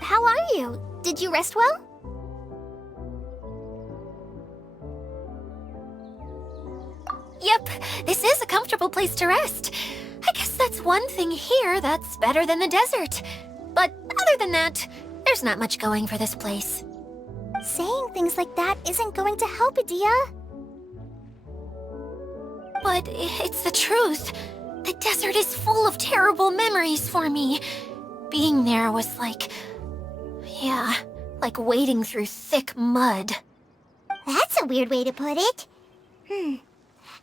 How are you? Did you rest well? Yep, this is a comfortable place to rest. I guess that's one thing here that's better than the desert. But other than that, there's not much going for this place. Saying things like that isn't going to help, Adia. But it's the truth. The desert is full of terrible memories for me. Being there was like... yeah, like wading through thick mud. That's a weird way to put it.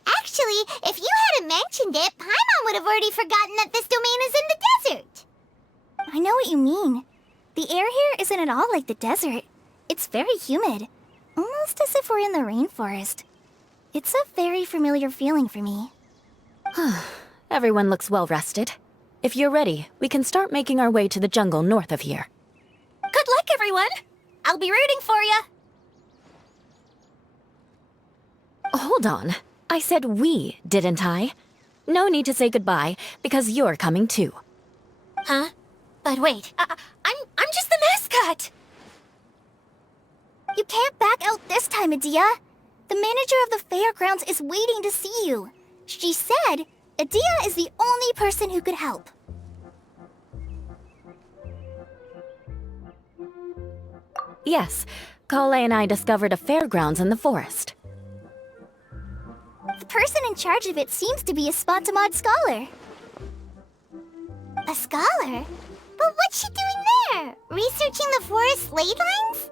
Actually, if you hadn't mentioned it, Paimon would have already forgotten that this domain is in the desert. I know what you mean. The air here isn't at all like the desert. It's very humid, almost as if we're in the rainforest. It's a very familiar feeling for me. Everyone looks well rested. If you're ready, we can start making our way to the jungle north of here. Good luck, everyone! I'll be rooting for you! Hold on. I said we, didn't I? No need to say goodbye, because you're coming too. Huh? But wait, I'm just the mascot! You can't back out this time, Adia. The manager of the fairgrounds is waiting to see you. She said Adia is the only person who could help. Yes, Kale and I discovered a fairgrounds in the forest. The person in charge of it seems to be a Spontamod scholar. A scholar? But what's she doing there? Researching the forest ley lines?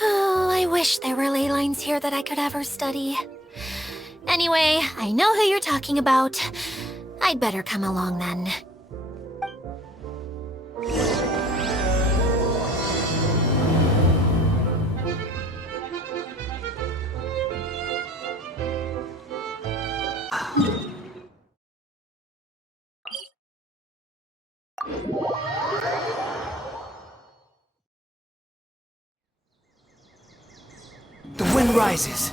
Oh, I wish there were ley lines here that I could ever study. Anyway, I know who you're talking about. I'd better come along then. The wind rises.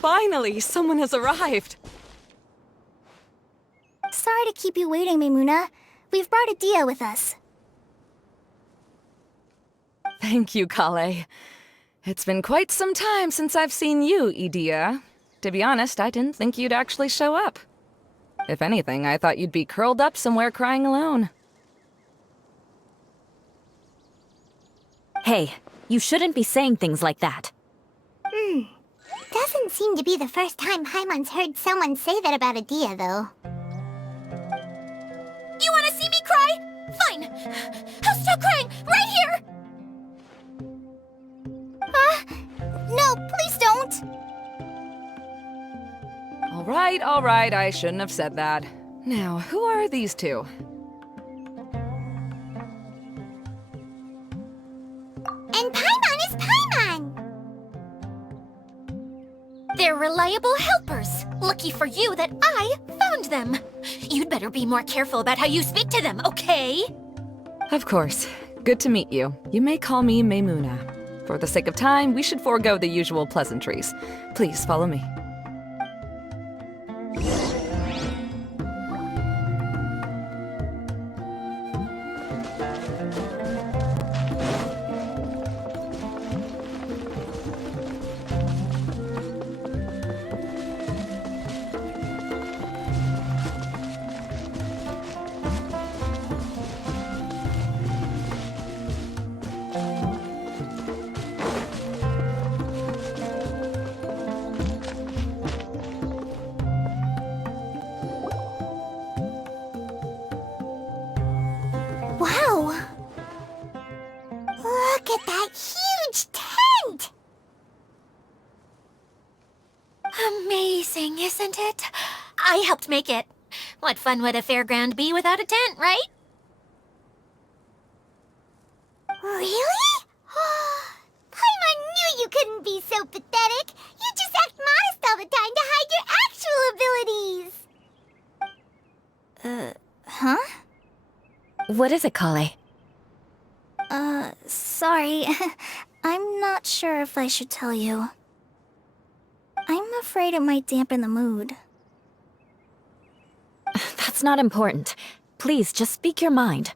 Finally, someone has arrived. Sorry to keep you waiting, Maimuna. We've brought Adia with us. Thank you, Kale. It's been quite some time since I've seen you, Idia. To be honest, I didn't think you'd actually show up. If anything, I thought you'd be curled up somewhere crying alone. Hey, you shouldn't be saying things like that. Doesn't seem to be the first time Paimon's heard someone say that about Adia, though. You want to see me cry? Fine. I'll stop crying right here. No, please don't. All right, I shouldn't have said that. Now, who are these two? And Paimon is Paimon! They're reliable helpers. Lucky for you that I found them. You'd better be more careful about how you speak to them, okay? Of course. Good to meet you. You may call me Maimuna. For the sake of time, we should forego the usual pleasantries. Please follow me. isn't it? I helped make it. What fun would a fairground be without a tent, right? Really? Paimon knew you couldn't be so pathetic. You just act modest all the time to hide your actual abilities. Huh? What is it, Kale? Sorry. I'm not sure if I should tell you. I'm afraid it might dampen the mood. That's not important. Please, just speak your mind.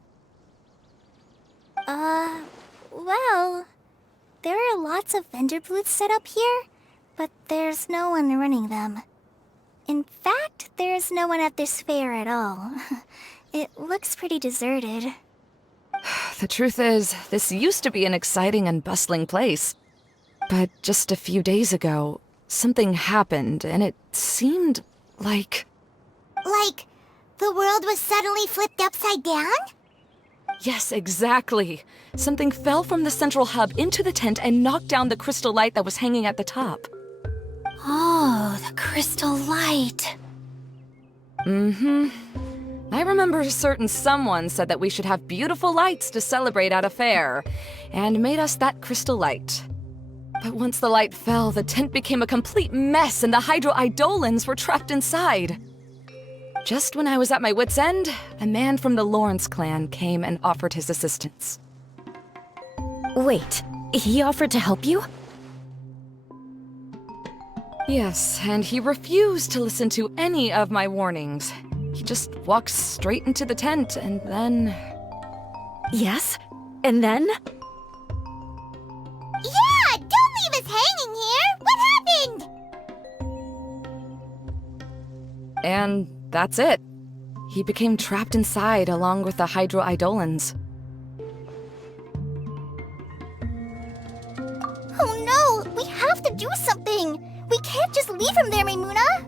Well, there are lots of vendor booths set up here, but there's no one running them. In fact, there's no one at this fair at all. It looks pretty deserted. The truth is, this used to be an exciting and bustling place. But just a few days ago, something happened, and it seemed like... Like, the world was suddenly flipped upside down? Yes, exactly. Something fell from the central hub into the tent and knocked down the crystal light that was hanging at the top. Oh, the crystal light. Mm-hmm. I remember a certain someone said that we should have beautiful lights to celebrate at a fair, and made us that crystal light. But once the light fell, the tent became a complete mess and the Hydro-Eidolons were trapped inside. Just when I was at my wit's end, a man from the Lawrence clan came and offered his assistance. Wait, he offered to help you? Yes, and he refused to listen to any of my warnings. He just walked straight into the tent, and then... Yes? And then? Yeah! Don't leave us hanging here! What happened? And that's it. He became trapped inside along with the Hydro-Eidolons. Oh no! We have to do something! We can't just leave him there, Maimuna!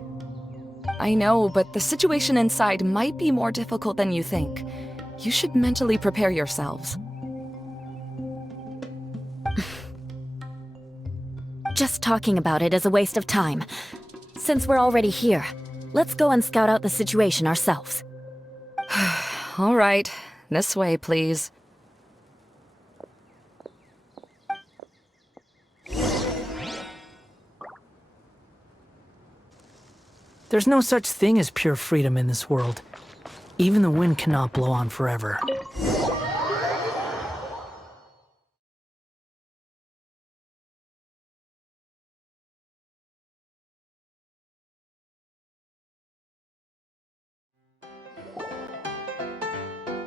I know, but the situation inside might be more difficult than you think. You should mentally prepare yourselves. Just talking about it is a waste of time. Since we're already here, let's go and scout out the situation ourselves. All right, this way, please. There's no such thing as pure freedom in this world. Even the wind cannot blow on forever.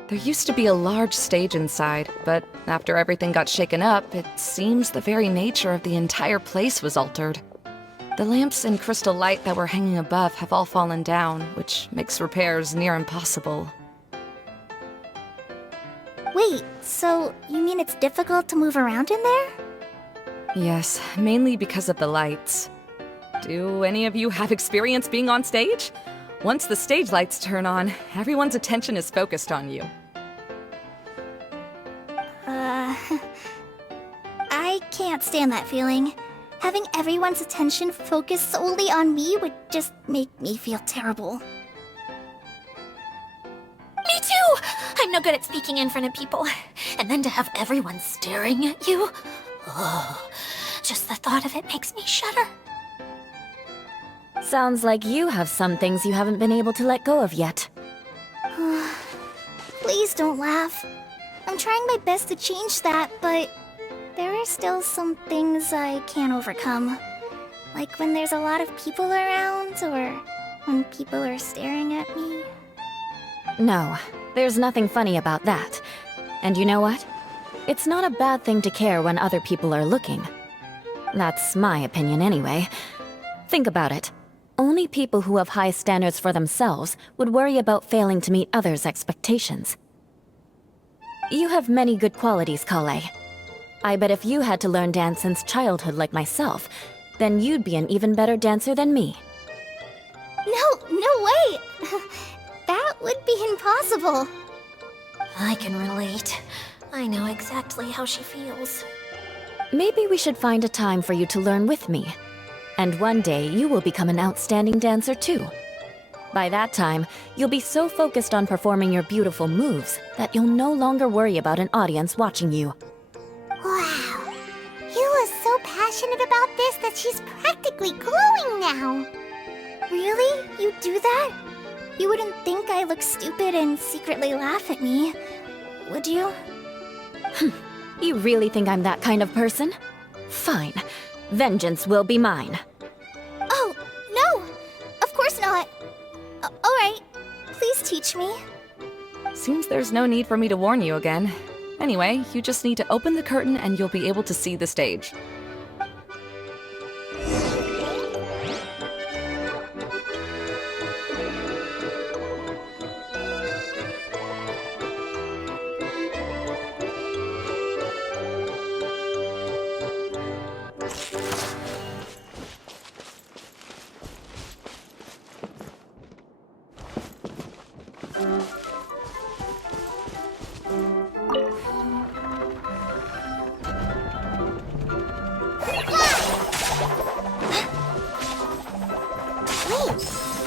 There used to be a large stage inside, but after everything got shaken up, it seems the very nature of the entire place was altered. The lamps and crystal light that were hanging above have all fallen down, which makes repairs near impossible. Wait, so you mean it's difficult to move around in there? Yes, mainly because of the lights. Do any of you have experience being on stage? Once the stage lights turn on, everyone's attention is focused on you. I can't stand that feeling. Having everyone's attention focused solely on me would just make me feel terrible. Me too! I'm no good at speaking in front of people. And then to have everyone staring at you. Oh, just the thought of it makes me shudder. Sounds like you have some things you haven't been able to let go of yet. Please don't laugh. I'm trying my best to change that, but there are still some things I can't overcome. Like when there's a lot of people around, or when people are staring at me. No, there's nothing funny about that. And you know what? It's not a bad thing to care when other people are looking. That's my opinion anyway. Think about it. Only people who have high standards for themselves would worry about failing to meet others' expectations. You have many good qualities, Kale. I bet if you had to learn dance since childhood like myself, then you'd be an even better dancer than me. No way! That would be impossible. I can relate. I know exactly how she feels. Maybe we should find a time for you to learn with me. And one day, you will become an outstanding dancer too. By that time, you'll be so focused on performing your beautiful moves that you'll no longer worry about an audience watching you. Wow. Eula's so passionate about this that she's practically glowing now. Really? You do that? You wouldn't think I look stupid and secretly laugh at me, would you? You really think I'm that kind of person? Fine. Vengeance will be mine. Oh, no! Of course not. Alright, please teach me. Seems there's no need for me to warn you again. Anyway, you just need to open the curtain and you'll be able to see the stage.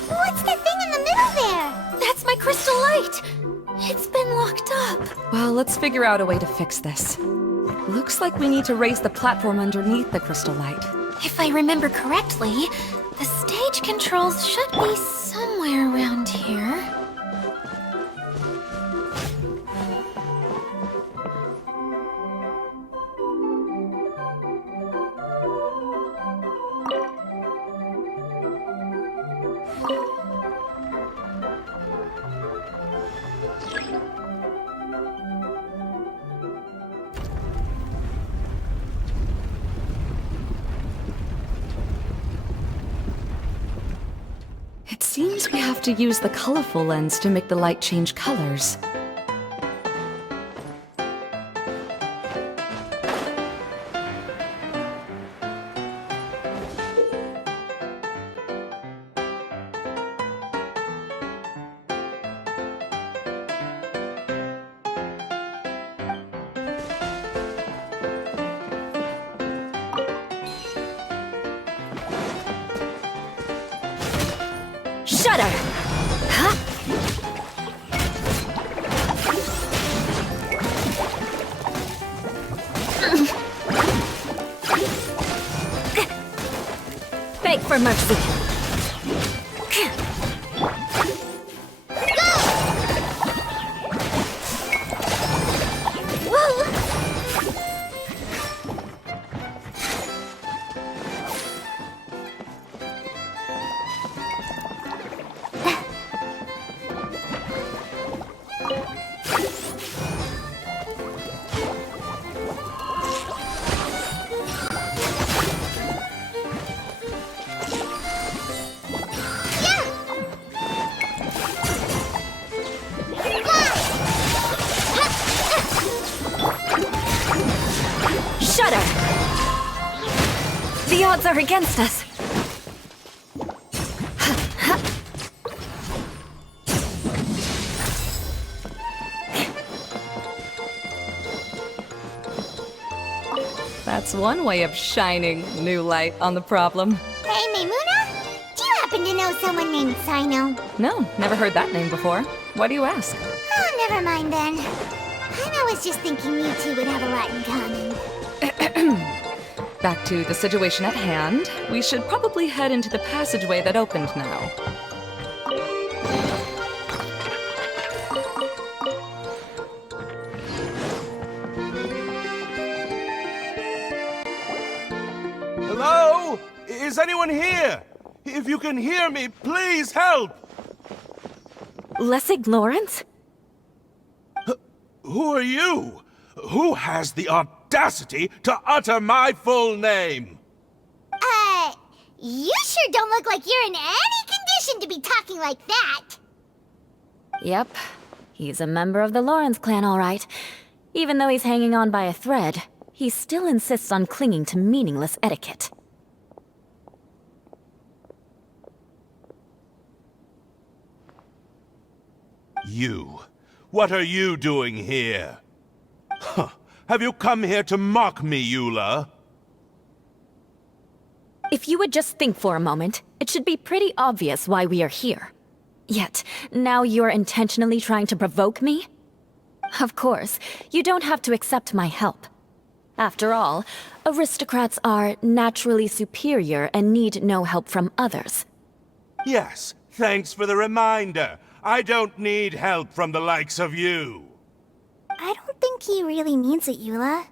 What's that thing in the middle there? That's my crystal light! It's been locked up. Well, let's figure out a way to fix this. Looks like we need to raise the platform underneath the crystal light. If I remember correctly, the stage controls should be somewhere around here. It seems we have to use the colorful lens to make the light change colors. Shudder! Huh? Beg for mercy. Shudder! The odds are against us. That's one way of shining new light on the problem. Hey, Maimuna? Do you happen to know someone named Sino? No, never heard that name before. Why do you ask? Oh, never mind then. I was just thinking you two would have a lot in common. Back to the situation at hand. We should probably head into the passageway that opened now. Hello? Is anyone here? If you can hear me, please help! Lessig Lawrence? Who are you? Who has the audacity to utter my full name? You sure don't look like you're in any condition to be talking like that. Yep. He's a member of the Lawrence clan, all right. Even though he's hanging on by a thread, he still insists on clinging to meaningless etiquette. You. What are you doing here? Huh. Have you come here to mock me, Eula? If you would just think for a moment, it should be pretty obvious why we are here. Yet, now you're intentionally trying to provoke me? Of course, you don't have to accept my help. After all, aristocrats are naturally superior and need no help from others. Yes, thanks for the reminder. I don't need help from the likes of you. I don't think he really means it, Eula.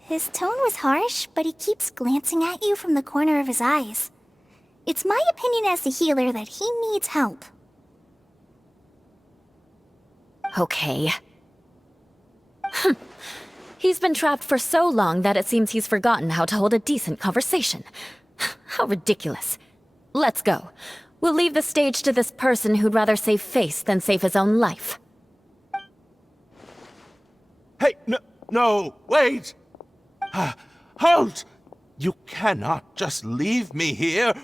His tone was harsh, but he keeps glancing at you from the corner of his eyes. It's my opinion as the healer that he needs help. Okay. He's been trapped for so long that it seems he's forgotten how to hold a decent conversation. How ridiculous. Let's go. We'll leave the stage to this person who'd rather save face than save his own life. Hey, no, wait! Halt! You cannot just leave me here.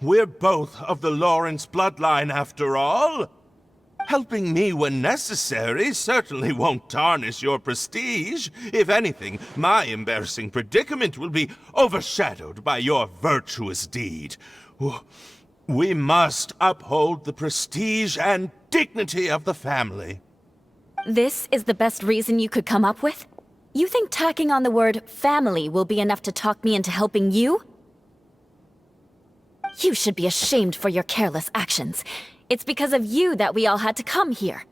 We're both of the Lawrence bloodline, after all. Helping me when necessary certainly won't tarnish your prestige. If anything, my embarrassing predicament will be overshadowed by your virtuous deed. We must uphold the prestige and dignity of the family. This is the best reason you could come up with? You think tacking on the word family will be enough to talk me into helping you? You should be ashamed for your careless actions. It's because of you that we all had to come here.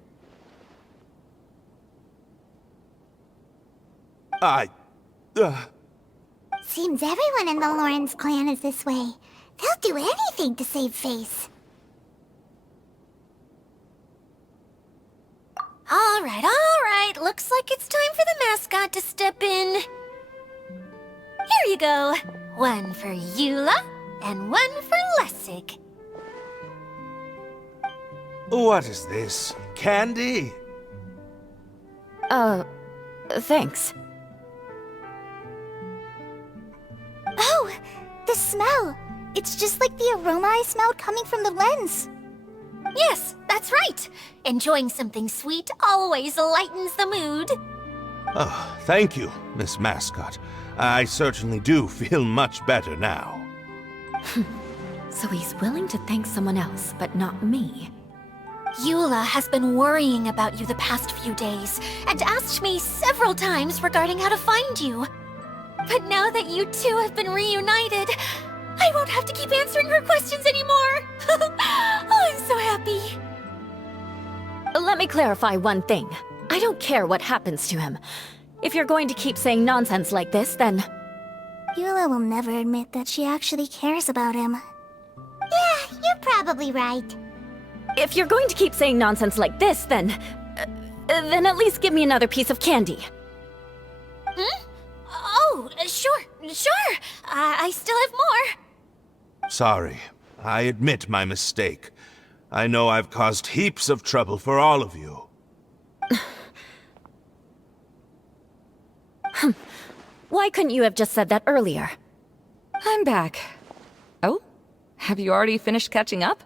Seems everyone in the Lawrence clan is this way. They'll do anything to save face. All right. Looks like it's time for the mascot to step in. Here you go. One for Eula, and one for Lessig. What is this? Candy? Thanks. Oh, the smell! It's just like the aroma I smelled coming from the lens. Yes, that's right. Enjoying something sweet always lightens the mood. Oh, thank you, Miss Mascot. I certainly do feel much better now. So he's willing to thank someone else, but not me. Eula has been worrying about you the past few days, and asked me several times regarding how to find you. But now that you two have been reunited, I won't have to keep answering her questions anymore! Oh, I'm so happy! Let me clarify one thing. I don't care what happens to him. If you're going to keep saying nonsense like this, then... Eula will never admit that she actually cares about him. Yeah, you're probably right. If you're going to keep saying nonsense like this, then at least give me another piece of candy. Hmm? Oh, sure. I still have more. Sorry. I admit my mistake. I know I've caused heaps of trouble for all of you. Why couldn't you have just said that earlier? I'm back. Oh? Have you already finished catching up?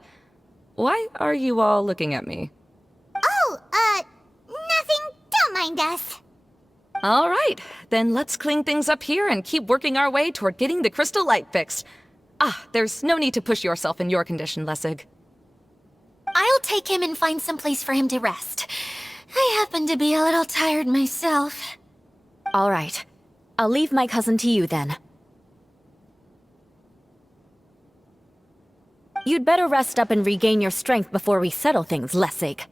Why are you all looking at me? Oh, nothing. Don't mind us. All right, then let's clean things up here and keep working our way toward getting the crystal light fixed. There's no need to push yourself in your condition, Lessig. I'll take him and find some place for him to rest. I happen to be a little tired myself. All right. I'll leave my cousin to you then. You'd better rest up and regain your strength before we settle things, Lessig.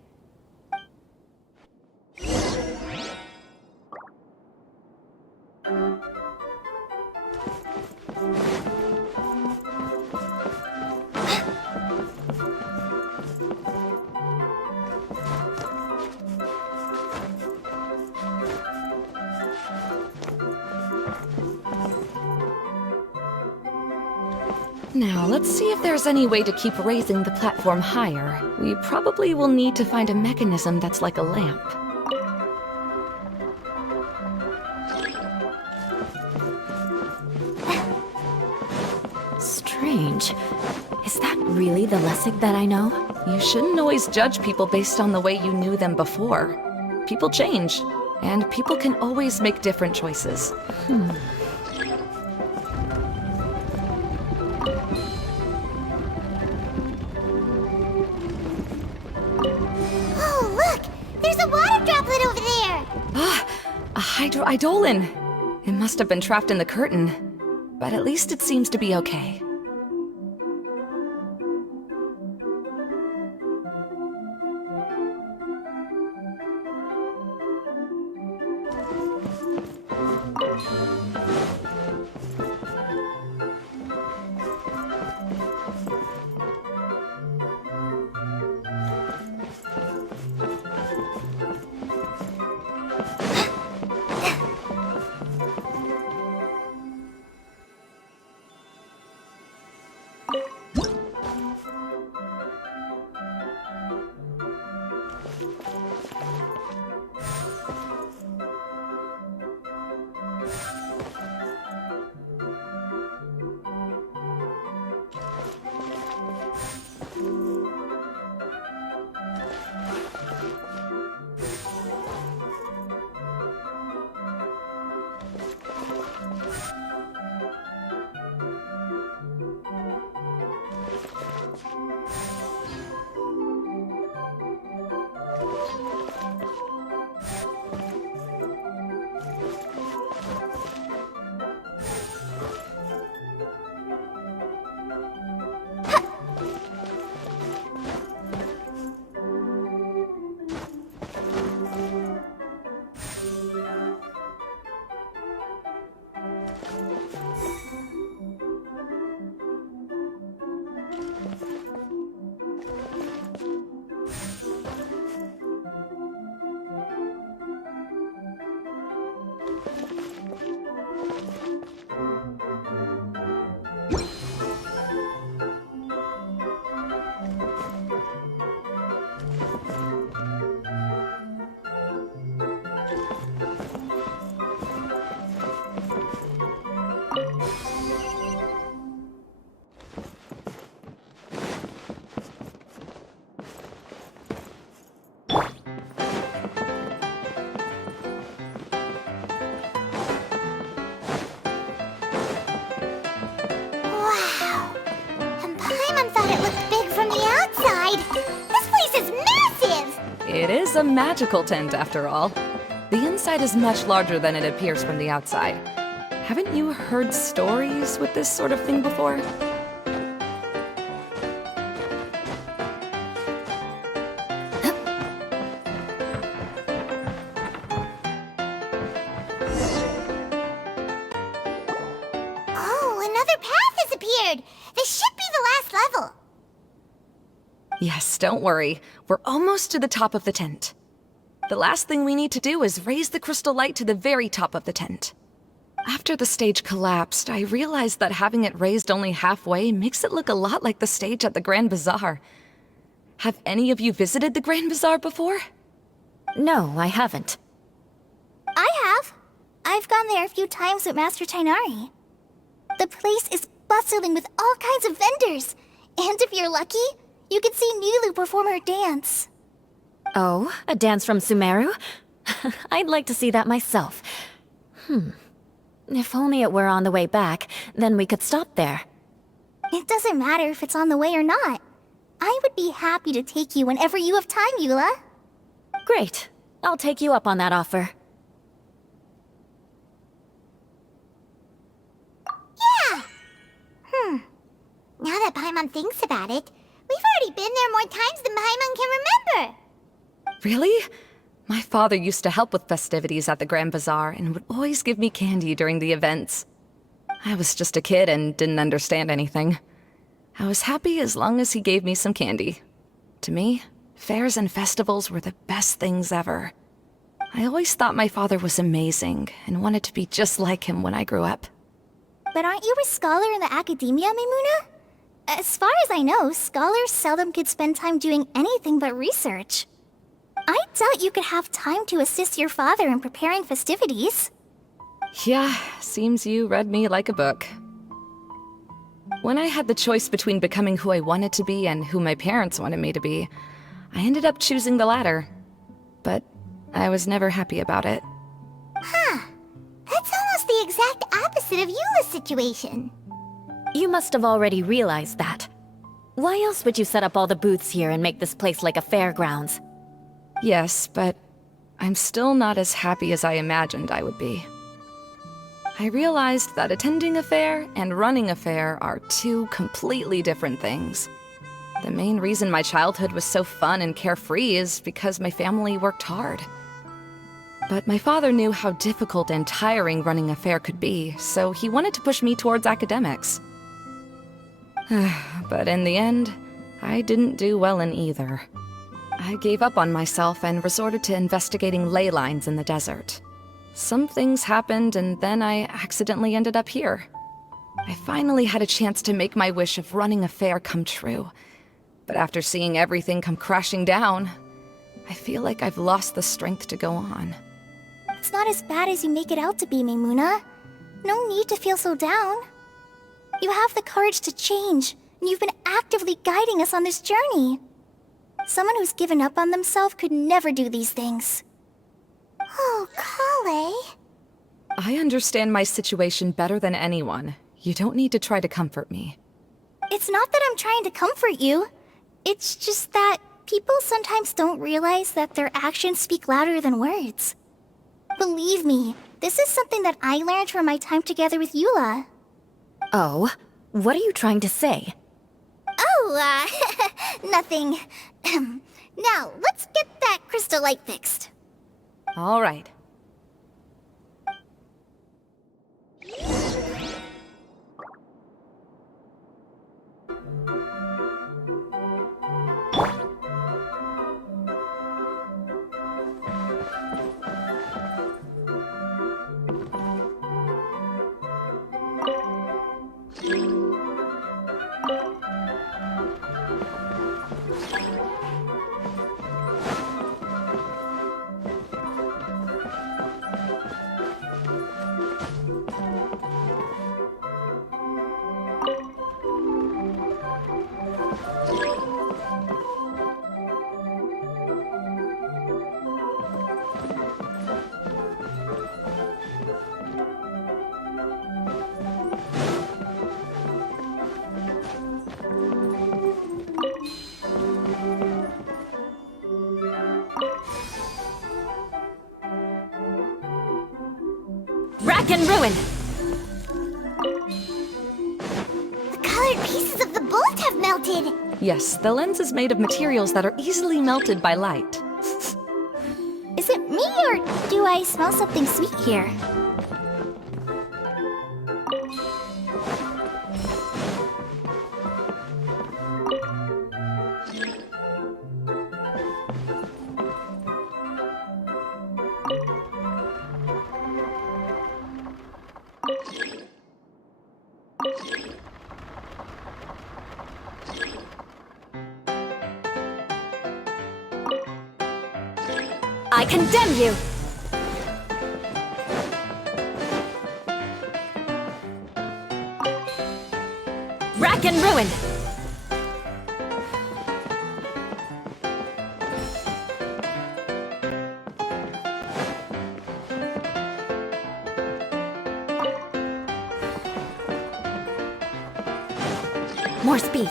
Now, let's see if there's any way to keep raising the platform higher. We probably will need to find a mechanism that's like a lamp. Strange. Is that really the Lessig that I know? You shouldn't always judge people based on the way you knew them before. People change, and people can always make different choices. Ah, a hydroidolin! It must have been trapped in the curtain. But at least it seems to be okay. Wow! And Paimon thought it looked big from the outside. This place is massive! It is a magical tent, after all. The inside is much larger than it appears from the outside. Haven't you heard stories with this sort of thing before? Oh, another path has appeared! This should be the last level. Yes, don't worry. We're almost to the top of the tent. The last thing we need to do is raise the crystal light to the very top of the tent. After the stage collapsed, I realized that having it raised only halfway makes it look a lot like the stage at the Grand Bazaar. Have any of you visited the Grand Bazaar before? No, I haven't. I have. I've gone there a few times with Master Tainari. The place is bustling with all kinds of vendors. And if you're lucky, you can see Nilu perform her dance. Oh, a dance from Sumeru? I'd like to see that myself. If only it were on the way back, then we could stop there. It doesn't matter if it's on the way or not. I would be happy to take you whenever you have time, Eula. Great. I'll take you up on that offer. Yeah! Now that Paimon thinks about it, we've already been there more times than Paimon can remember. Really? My father used to help with festivities at the Grand Bazaar and would always give me candy during the events. I was just a kid and didn't understand anything. I was happy as long as he gave me some candy. To me, fairs and festivals were the best things ever. I always thought my father was amazing and wanted to be just like him when I grew up. But aren't you a scholar in the academia, Mimuna? As far as I know, scholars seldom could spend time doing anything but research. I doubt you could have time to assist your father in preparing festivities. Yeah, seems you read me like a book. When I had the choice between becoming who I wanted to be and who my parents wanted me to be, I ended up choosing the latter. But I was never happy about it. That's almost the exact opposite of Eula's situation. You must have already realized that. Why else would you set up all the booths here and make this place like a fairgrounds? Yes, but I'm still not as happy as I imagined I would be. I realized that attending a fair and running a fair are two completely different things. The main reason my childhood was so fun and carefree is because my family worked hard. But my father knew how difficult and tiring running a fair could be, so he wanted to push me towards academics. But in the end, I didn't do well in either. I gave up on myself and resorted to investigating ley lines in the desert. Some things happened, and then I accidentally ended up here. I finally had a chance to make my wish of running a fair come true. But after seeing everything come crashing down, I feel like I've lost the strength to go on. It's not as bad as you make it out to be, Maimuna. No need to feel so down. You have the courage to change, and you've been actively guiding us on this journey. Someone who's given up on themselves could never do these things. Oh, Kale. I understand my situation better than anyone. You don't need to try to comfort me. It's not that I'm trying to comfort you. It's just that people sometimes don't realize that their actions speak louder than words. Believe me, this is something that I learned from my time together with Eula. Oh? What are you trying to say? Oh, nothing. Now, let's get that crystal light fixed. All right. Rack and ruin! The colored pieces of the bullet have melted. Yes, the lens is made of materials that are easily melted by light. Is it me, or do I smell something sweet here? I condemn you! Rack and ruin! More speed.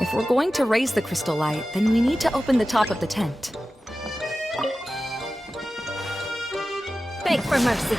If we're going to raise the crystal light, then we need to open the top of the tent. Beg for mercy.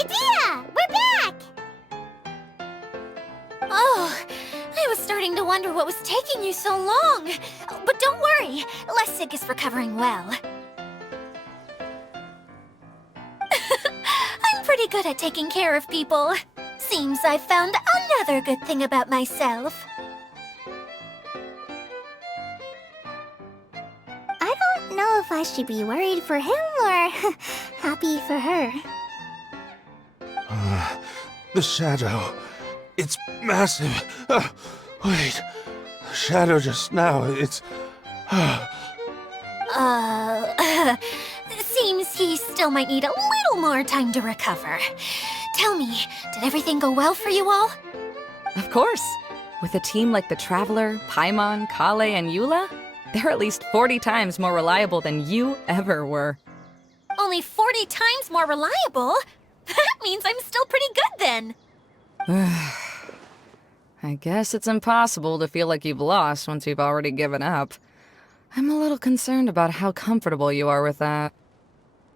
Idea! We're back! Oh, I was starting to wonder what was taking you so long. But don't worry, Lessig is recovering well. I'm pretty good at taking care of people. Seems I've found another good thing about myself. I don't know if I should be worried for him or happy for her. The shadow. It's massive. Wait. The shadow just now, it's... Seems he still might need a little more time to recover. Tell me, did everything go well for you all? Of course. With a team like the Traveler, Paimon, Kale, and Eula, they're at least 40 times more reliable than you ever were. Only 40 times more reliable? That means I'm still pretty good then. I guess it's impossible to feel like you've lost once you've already given up. I'm a little concerned about how comfortable you are with that.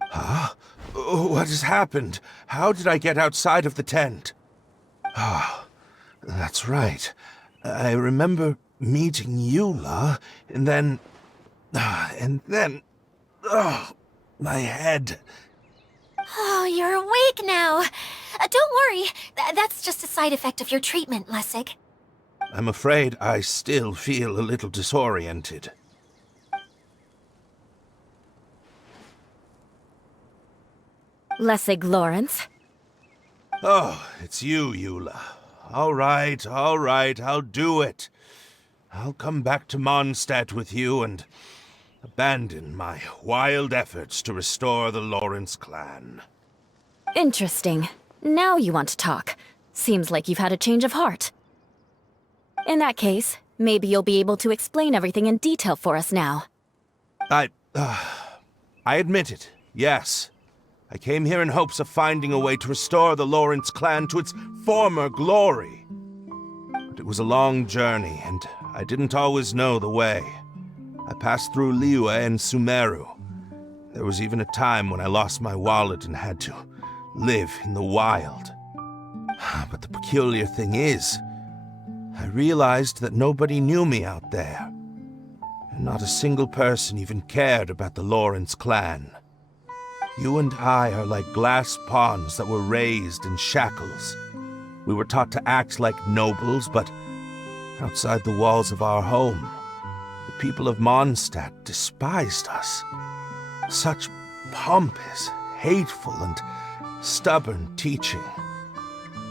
Huh? What has happened? How did I get outside of the tent? Ah, that's right. I remember meeting Eula, and then... Oh, my head. Oh, you're awake now. Don't worry, that's just a side effect of your treatment, Lessig. I'm afraid I still feel a little disoriented. Lessig Lawrence. Oh, it's you, Eula. All right, I'll do it. I'll come back to Mondstadt with you and abandon my wild efforts to restore the Lawrence clan. Interesting. Now you want to talk. Seems like you've had a change of heart. In that case, maybe you'll be able to explain everything in detail for us now. I admit it, yes. I came here in hopes of finding a way to restore the Lawrence clan to its former glory. But it was a long journey, and I didn't always know the way. I passed through Liyue and Sumeru. There was even a time when I lost my wallet and had to live in the wild. But the peculiar thing is, I realized that nobody knew me out there. And not a single person even cared about the Lawrence clan. You and I are like glass pawns that were raised in shackles. We were taught to act like nobles, but outside the walls of our home, the people of Mondstadt despised us. Such pompous, hateful, and stubborn teaching.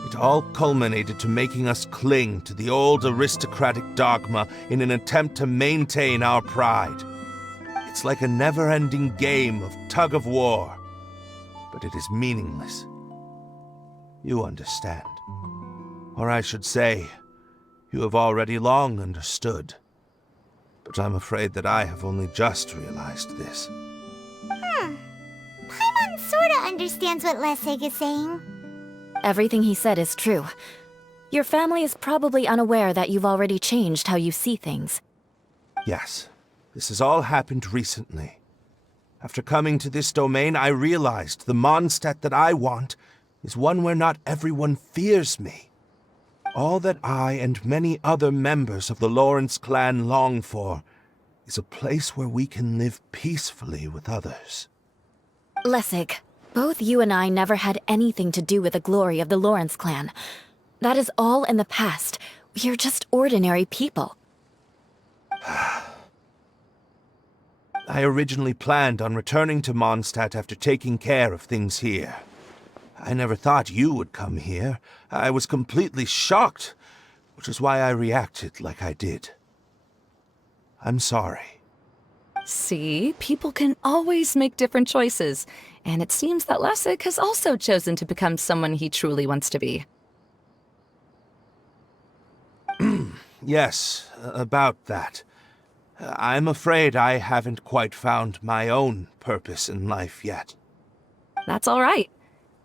It all culminated to making us cling to the old aristocratic dogma in an attempt to maintain our pride. It's like a never-ending game of tug-of-war, but it is meaningless. You understand. Or I should say, you have already long understood. But I'm afraid that I have only just realized this. Paimon sorta understands what Lessig is saying. Everything he said is true. Your family is probably unaware that you've already changed how you see things. Yes, this has all happened recently. After coming to this domain, I realized the Mondstadt that I want is one where not everyone fears me. All that I and many other members of the Lawrence clan long for is a place where we can live peacefully with others. Lessig, both you and I never had anything to do with the glory of the Lawrence clan. That is all in the past. We're just ordinary people. I originally planned on returning to Mondstadt after taking care of things here. I never thought you would come here. I was completely shocked, which is why I reacted like I did. I'm sorry. See, people can always make different choices, and it seems that Lessig has also chosen to become someone he truly wants to be. Yes, about that. I'm afraid I haven't quite found my own purpose in life yet. That's all right.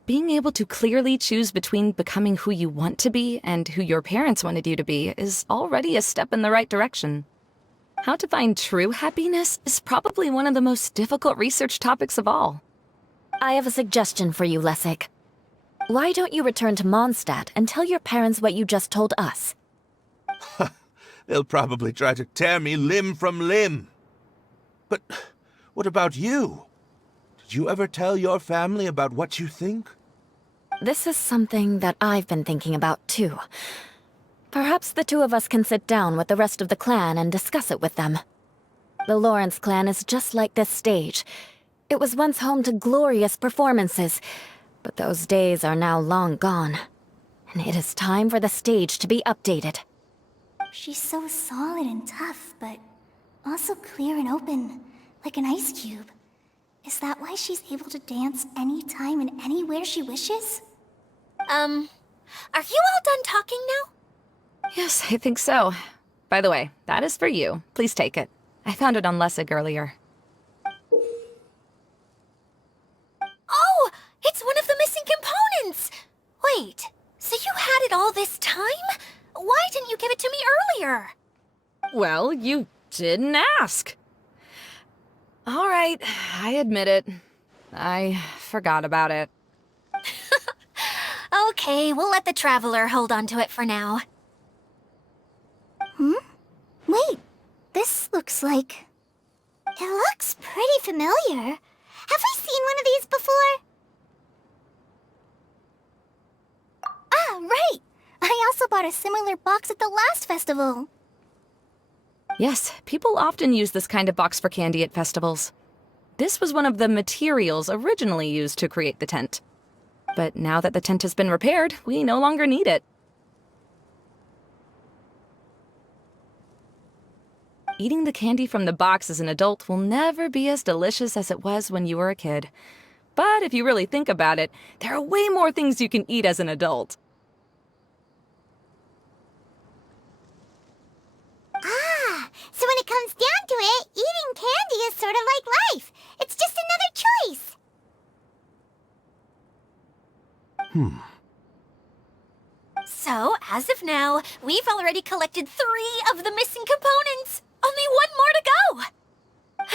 Being able to clearly choose between becoming who you want to be and who your parents wanted you to be is already a step in the right direction. How to find true happiness is probably one of the most difficult research topics of all. I have a suggestion for you, Lessig. Why don't you return to Mondstadt and tell your parents what you just told us? They'll probably try to tear me limb from limb. But what about you? Did you ever tell your family about what you think? This is something that I've been thinking about, too. Perhaps the two of us can sit down with the rest of the clan and discuss it with them. The Lawrence clan is just like this stage. It was once home to glorious performances, but those days are now long gone. And it is time for the stage to be updated. She's so solid and tough, but also clear and open, like an ice cube. Is that why she's able to dance anytime and anywhere she wishes? Are you all done talking now? Yes, I think so. By the way, that is for you. Please take it. I found it on Lessig earlier. Oh, it's one of the missing components! Wait, so you had it all this time? Why didn't you give it to me earlier? Well, you didn't ask. All right, I admit it. I forgot about it. Okay, we'll let the Traveler hold on to it for now. Wait, this looks like... It looks pretty familiar. Have we seen one of these before? Ah, right! I also bought a similar box at the last festival. Yes, people often use this kind of box for candy at festivals. This was one of the materials originally used to create the tent. But now that the tent has been repaired, we no longer need it. Eating the candy from the box as an adult will never be as delicious as it was when you were a kid. But if you really think about it, there are way more things you can eat as an adult. Ah, so when it comes down to it, eating candy is sort of like life. It's just another choice. So, as of now, we've already collected 3 of the missing components. Only 1 more to go.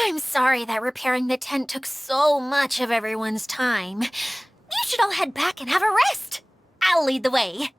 I'm sorry that repairing the tent took so much of everyone's time. You should all head back and have a rest. I'll lead the way.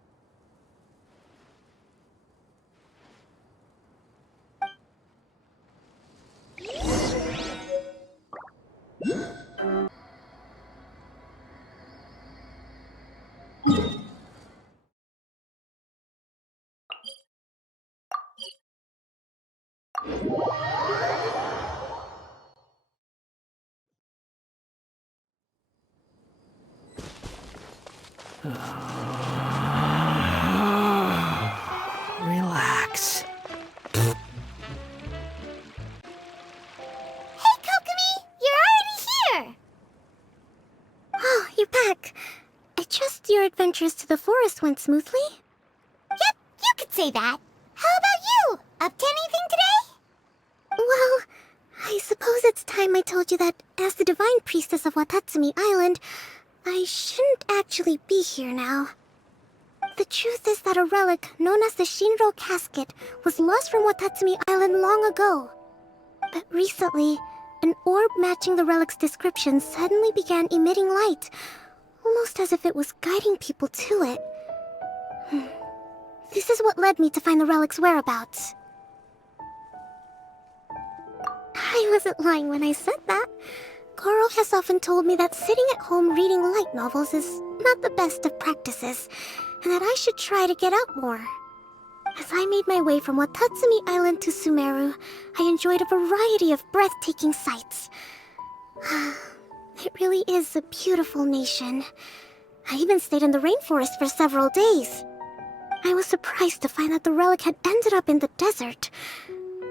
Relax. Hey, Kokomi! You're already here! Oh, you're back. I trust your adventures to the forest went smoothly? Yep, you could say that. How about you? Up to anything today? Well, I suppose it's time I told you that as the Divine Priestess of Watatsumi Island, I shouldn't actually be here now. The truth is that a relic known as the Shinro Casket was lost from Watatsumi Island long ago. But recently, an orb matching the relic's description suddenly began emitting light, almost as if it was guiding people to it. This is what led me to find the relic's whereabouts. I wasn't lying when I said that. Goro has often told me that sitting at home reading light novels is not the best of practices, and that I should try to get out more. As I made my way from Watatsumi Island to Sumeru, I enjoyed a variety of breathtaking sights. It really is a beautiful nation. I even stayed in the rainforest for several days. I was surprised to find that the relic had ended up in the desert.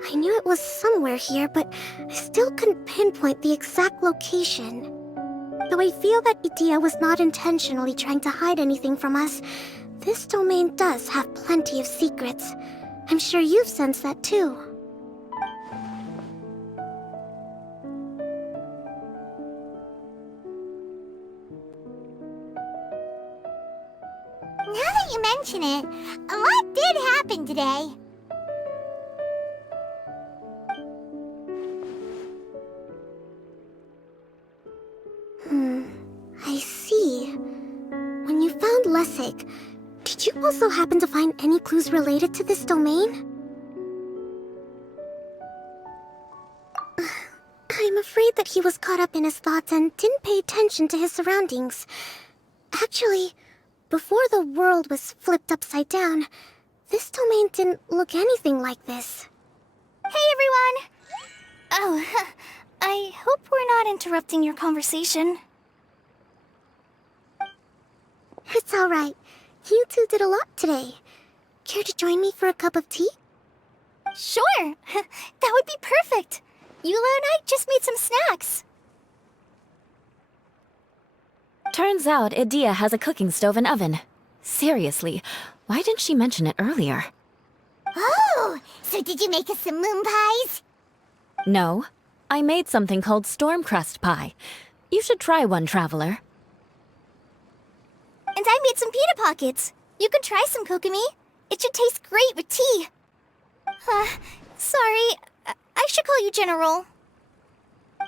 I knew it was somewhere here, but I still couldn't pinpoint the exact location. Though I feel that Idia was not intentionally trying to hide anything from us, this domain does have plenty of secrets. I'm sure you've sensed that too. Now that you mention it, a lot did happen today. I see. When you Lessig, did you also happen to find any clues related to this domain? I'm afraid that he was caught up in his thoughts and didn't pay attention to his surroundings. Actually, before the world was flipped upside down, this domain didn't look anything like this. Hey, everyone! Oh, I hope we're not interrupting your conversation. It's alright. You two did a lot today. Care to join me for a cup of tea? Sure! That would be perfect! Eula and I just made some snacks. Turns out Idia has a cooking stove and oven. Seriously, why didn't she mention it earlier? Oh, so did you make us some moon pies? No, I made something called storm crust pie. You should try one, Traveler. And I made some pita pockets. You could try some, Kokomi. It should taste great with tea. Sorry, I should call you General.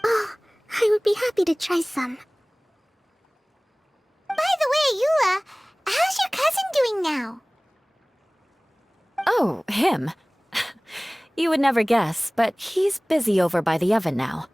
Oh, I would be happy to try some. By the way, Eula, how's your cousin doing now? Oh, him. You would never guess, but he's busy over by the oven now.